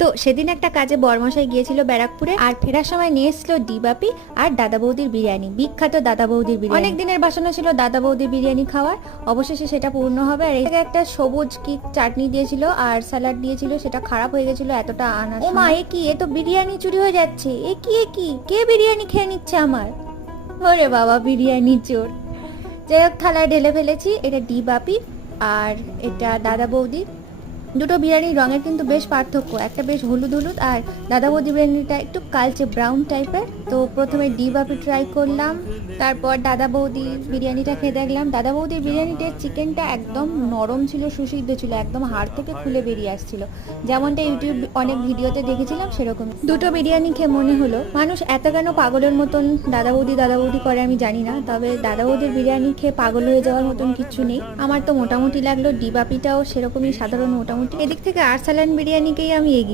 তো সেদিন একটা কাজে বরমশাই গিয়েছিল ব্যারাকপুরে, আর ফেরার সময় নিয়ে এসেছিল ডিবাপি আর দাদা বৌদির বিরিয়ানি, বিখ্যাত দাদা বৌদির বিরিয়ানি। অনেক দিনের বাসনা ছিল দাদা বৌদির বিরিয়ানি খাওয়ার, অবশেষে সেটা পূর্ণ হবে। আর এদিকে একটা সবুজ কি চাটনি দিয়েছিল আর স্যালাড দিয়েছিল, সেটা খারাপ হয়ে গেছিল এতটা আনা। ও মা, এ কি, এ তো বিরিয়ানি চুরি হয়ে যাচ্ছে, এ কি এ কি, কে বিরিয়ানি খেয়ে নিচ্ছে আমার? ওরে বাবা, বিরিয়ানি চোর। যাই হোক, থালায় ঢেলে ফেলেছি। এটা ডিবাপি আর এটা দাদা বৌদি। দুটো বিরিয়ানির রঙের কিন্তু বেশ পার্থক্য, একটা বেশ হলুদ হলুদ আর দাদা বৌদি বিরিয়ানিটা একটু কালচে ব্রাউন টাইপের। তো প্রথমে ডিবাপি ট্রাই করলাম, তারপর দাদা বৌদির বিরিয়ানিটা খেয়ে দেখলাম দাদা বৌদির বিরিয়ানিটার চিকেনটা একদম নরম ছিল, সুসিদ্ধ ছিল, একদম হাড় থেকে খুলে বেরিয়ে আসছিল, যেমনটা ইউটিউব অনেক ভিডিওতে দেখেছিলাম সেরকম। দুটো বিরিয়ানি খেয়ে মনে হলো মানুষ এত কেন পাগলের মতন দাদা বৌদি করে আমি জানি না, তবে দাদা বৌদির বিরিয়ানি খেয়ে পাগল হয়ে যাওয়ার মতন কিছু নেই। আমার তো মোটামুটি লাগলো, ডিবাপিটাও সেরকমই সাধারণ মোটামুটি। এদিক থেকে আরসালান বিরিয়ানিকেই আমি এগিয়ে।